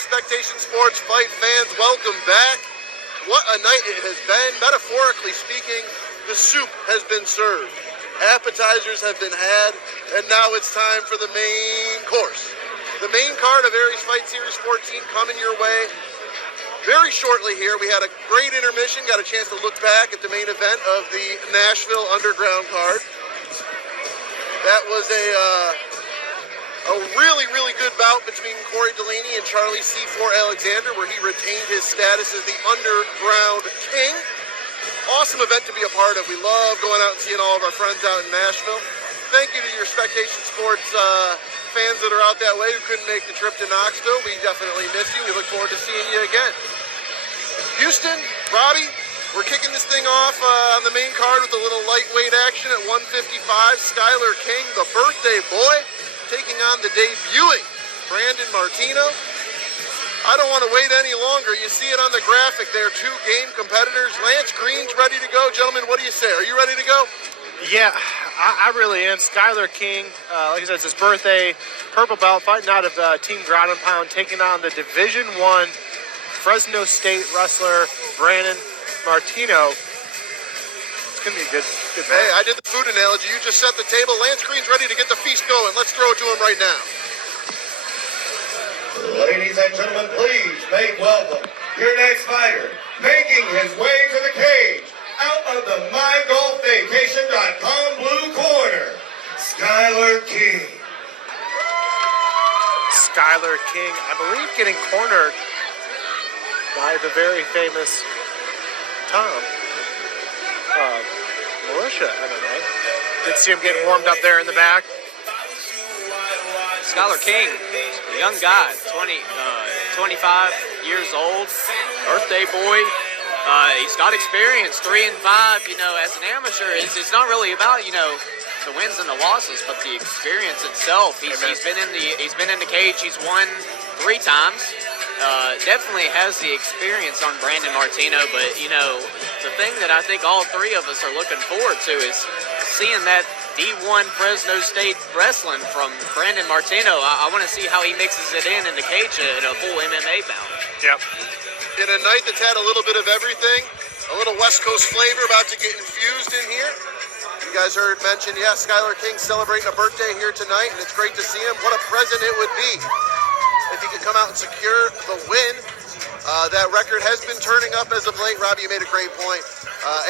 Spectation Sports Fight fans, welcome back. What a night it has been. Metaphorically speaking, the soup has been served. Appetizers have been had, and now it's time for the main course. The main card of Aries Fight Series 14 coming your way very shortly here. We had a great intermission, got a chance to look back at the main event of the Nashville Underground card. That was a really, really good bout between Corey Delaney and Charlie C4 Alexander, where he retained his status as the Underground King. Awesome event to be a part of. We love going out and seeing all of our friends out in Nashville. Thank you to your Spectation Sports fans that are out that way who couldn't make the trip to Knoxville. We definitely miss you. We look forward to seeing you again. Houston, Robbie, we're kicking this thing off on the main card with a little lightweight action at 155. Skylar King, the birthday boy, taking on the debuting Brandon Marrino. I don't want to wait any longer. You see it on the graphic there, two game competitors. Lance Green's ready to go. Gentlemen, what do you say? Are you ready to go? Yeah, I really am. Skylar King, like I said, it's his birthday. Purple belt, fighting out of Team Ground and Pound, taking on the Division I Fresno State wrestler, Brandon Martino. It's going to be a good match. Hey, I did the food analogy. You just set the table. Lance Green's ready to get the feast going. Let's throw it to him right now. Ladies and gentlemen, please make welcome your next fighter, making his way to the cage, out of the MyGolfVacation.com blue corner, Skylar King. Skylar King, I believe, getting cornered by the very famous Tom. Militia MMA. Did see him getting warmed up there in the back. Skylar King, a young guy, 25 years old, birthday boy. He's got experience, 3-5. You know, as an amateur, it's not really about the wins and the losses, but the experience itself. He's been in the cage. He's won 3 times. Definitely has the experience on Brandon Martino, but the thing that I think all 3 of us are looking forward to is seeing that D1 Fresno State wrestling from Brandon Martino. I want to see how he mixes it in the cage in a full MMA bout. Yep. In a night that's had a little bit of everything, a little West Coast flavor about to get infused in here. You guys heard mentioned, Skylar King celebrating a birthday here tonight, and it's great to see him. What a present it would be if he could come out and secure the win. That record has been turning up as of late. Robbie, you made a great point.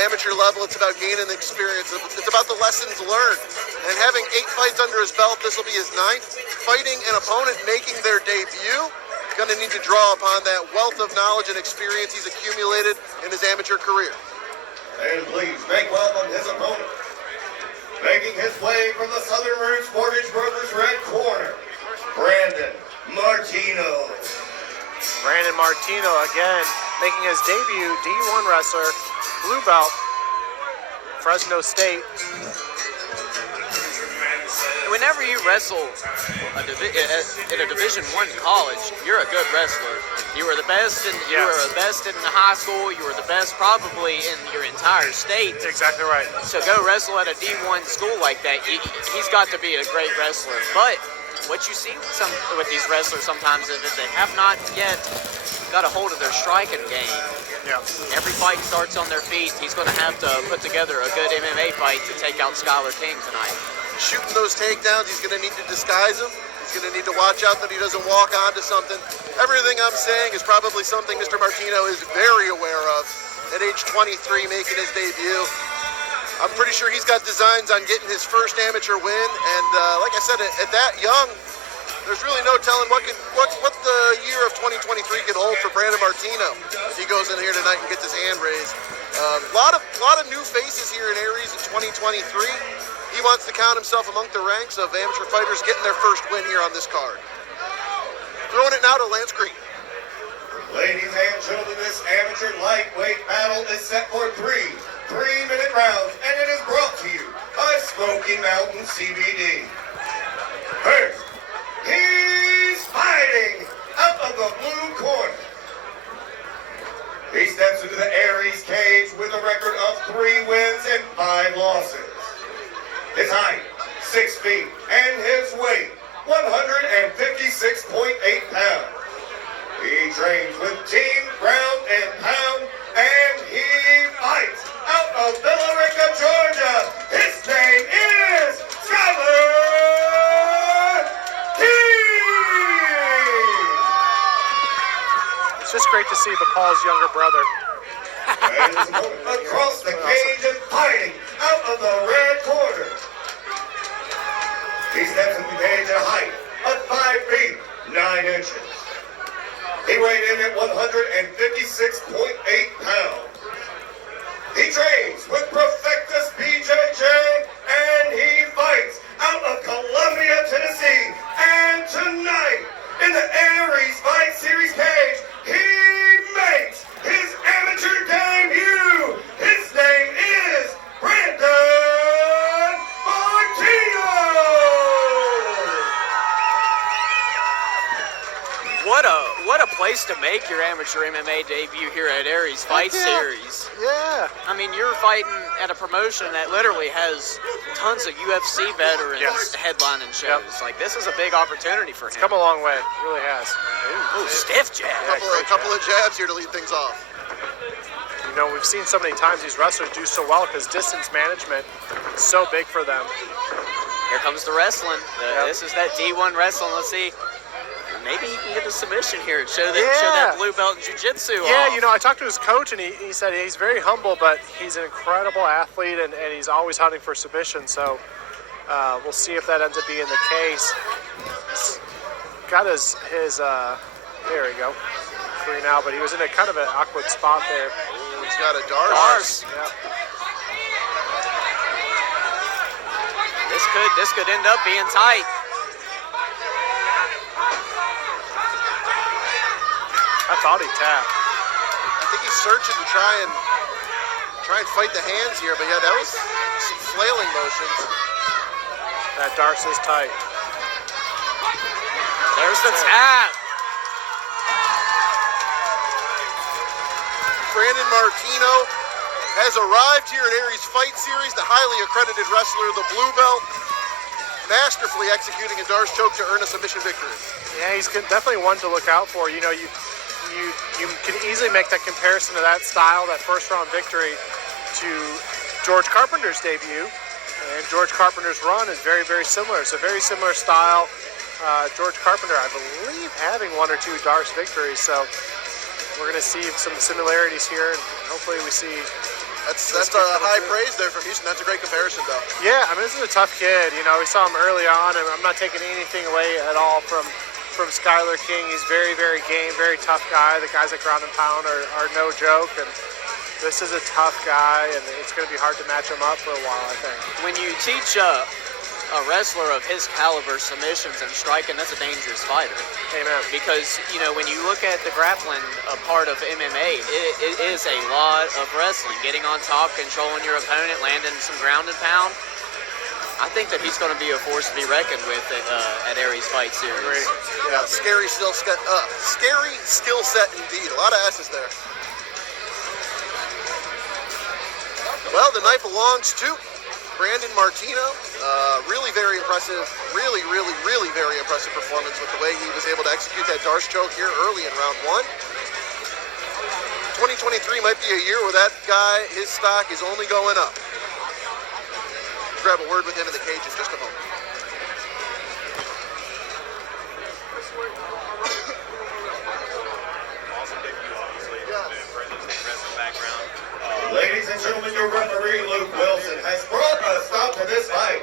Amateur level, it's about gaining the experience. It's about the lessons learned. And having 8 fights under his belt, this will be his 9th. Fighting an opponent making their debut, going to need to draw upon that wealth of knowledge and experience he's accumulated in his amateur career. And please make welcome his opponent, making his way from the Southern Roots Mortgage Brokers red corner, Brandon Marrino. Brandon Martino again making his debut, D1 wrestler, blue belt, Fresno State. Whenever you wrestle in a Division I college, you're a good wrestler. You were the best in high school. You were the best probably in your entire state. That's exactly right. So go wrestle at a D1 school like that. He's got to be a great wrestler. But what you see with these wrestlers sometimes is that they have not yet got a hold of their striking game. Yeah. Every fight starts on their feet. He's going to have to put together a good MMA fight to take out Skylar King tonight. Shooting those takedowns, he's going to need to disguise them. He's going to need to watch out that he doesn't walk onto something. Everything I'm saying is probably something Mr. Martino is very aware of at age 23, making his debut. I'm pretty sure he's got designs on getting his first amateur win, and like I said, at that young, there's really no telling what the year of 2023 could hold for Brandon Martino if he goes in here tonight and gets his hand raised. A lot of new faces here in Aries in 2023. He wants to count himself among the ranks of amateur fighters getting their first win here on this card. Throwing it now to Lance Green. Ladies and gentlemen, this amateur lightweight battle is set for 3 3-minute rounds, and it is brought to you by Smoky Mountain CBD. First, he's fighting out of the blue corner. He steps into the Aries cage with a record of 3 wins and 5 losses. His height, 6 feet, and his weight, 156.8 pounds. He just great to see Paul's younger brother. And across the cage and fighting out of the red corner. He steps into the cage at a height of 5 feet, 9 inches. He weighed in at 156.8 pounds. He trains with Perfectus BJJ, and he fights out of Columbia, Tennessee. And tonight, in the Aries Fight Series cage, he makes his amateur debut. His name is Brandon Marrino. What a place to make your amateur MMA debut here at Aries Fight Series. Yeah. I mean, you're fighting at a promotion that literally has tons of UFC veterans headlining shows. Yep. Like, this is a big opportunity for him. Come a long way. It really has. Ooh, stiff jab. A couple of jabs here to lead things off. You know, we've seen so many times these wrestlers do so well because distance management is so big for them. Here comes the wrestling. Yep. This is that D1 wrestling. Let's see. Maybe he can get a submission here and show that blue belt in jiu-jitsu Yeah, off. you know, I talked to his coach, and he said he's very humble, but he's an incredible athlete, and he's always hunting for submission. So we'll see if that ends up being the case. He's got his there we go, free now, but he was in a kind of an awkward spot there. Ooh, he's got a Dars. Yeah. This could end up being tight. I thought he tapped. I think he's searching to try and fight the hands here, but yeah, that was some flailing motions. That Dars is tight. There's the tap. Brandon Martino has arrived here at Aries Fight Series, the highly accredited wrestler, the blue belt, masterfully executing a Dars choke to earn a submission victory. Yeah, he's definitely one to look out for. You know, you can easily make that comparison to that style, that first round victory, to George Carpenter's debut. And George Carpenter's run is very, very similar. It's a very similar style. George Carpenter, I believe, having 1 or 2 Dars victories. So we're going to see some similarities here, and hopefully we see. That's a high praise there from Houston. That's a great comparison, though. Yeah, I mean, this is a tough kid. You know, we saw him early on, and I'm not taking anything away at all from Skylar King. He's very, very game, very tough guy. The guys at ground and pound are no joke, and this is a tough guy, and it's going to be hard to match him up for a while, I think. When you teach a wrestler of his caliber submissions and striking, that's a dangerous fighter. Amen. Because, you know, when you look at the grappling part of MMA, it is a lot of wrestling. Getting on top, controlling your opponent, landing some ground and pound. I think that he's going to be a force to be reckoned with at Aries Fight Series. Great. Yeah, scary skill set indeed. A lot of S's there. Well, the night belongs to Brandon Martino. Really very impressive, really very impressive performance with the way he was able to execute that Dars choke here early in round 1. 2023 might be a year where that guy, his stock is only going up. Grab a word with him in the cage in just a moment. Ladies and gentlemen, your referee, Luke Wilson, has brought a stop to this fight.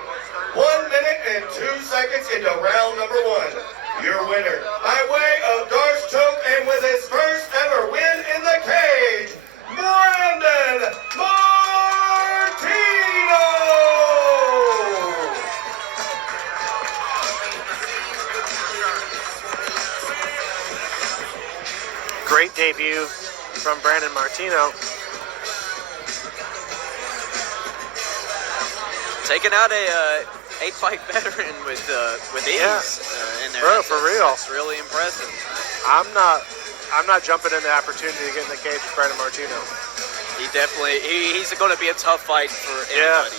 1 minute and 2 seconds into round number 1. Your winner, by way of Dars choke and with his first ever win in the cage, Brandon Marrino! Great debut from Brandon Martino. Taking out a 8-fight veteran with ease in there. Bro, for real. That's really impressive. I'm not jumping in the opportunity to get in the cage with Brandon Martino. He's going to be a tough fight for anybody.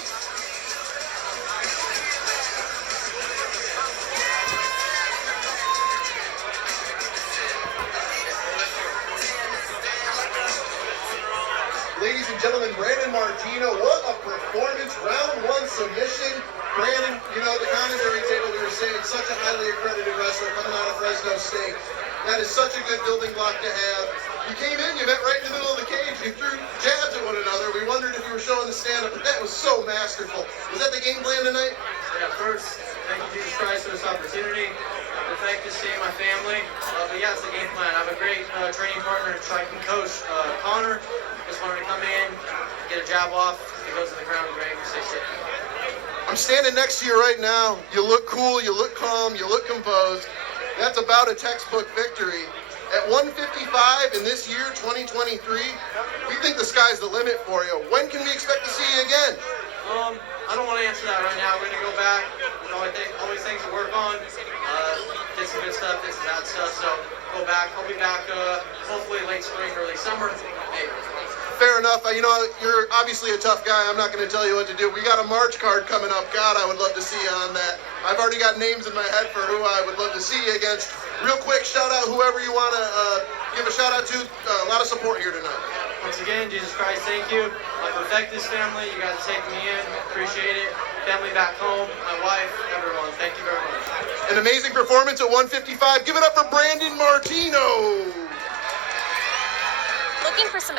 Ladies and gentlemen, Brandon Martino, what a performance. Round 1 submission. Brandon, you know, the commentary table, we were saying, such a highly accredited wrestler coming out of Fresno State. That is such a good building block to have. You came in, you met right in the middle of the cage, you threw jabs at one another. We wondered if you were showing the stand-up, but that was so masterful. Was that the game plan tonight? Yeah, first, thank you, Jesus Christ, for this opportunity. Perfect to see my family. But yeah, it's the game plan. I have a great training partner and striking coach, Connor. Just wanted to come in, get a jab off. If it goes to the ground, great. Stay safe. I'm standing next to you right now. You look cool, you look calm, you look composed. That's about a textbook victory. At 155 in this year, 2023, we think the sky's the limit for you. When can we expect to see you again? I don't want to answer that right now. We're going to go back. You know, I think always things to work on. Get some good stuff, get some bad stuff. So go back. I'll be back hopefully late spring, early summer. Maybe. Fair enough. You know, you're obviously a tough guy. I'm not going to tell you what to do. We got a March card coming up. God, I would love to see you on that. I've already got names in my head for who I would love to see you against. Real quick, shout out whoever you want to give a shout out to. A lot of support here tonight. Once again, Jesus Christ, thank you. My Perfectus family, you guys take me in. Appreciate it. Family back home, my wife, everyone. Thank you very much. An amazing performance at 155. Give it up for Brandon Marrino. Looking for some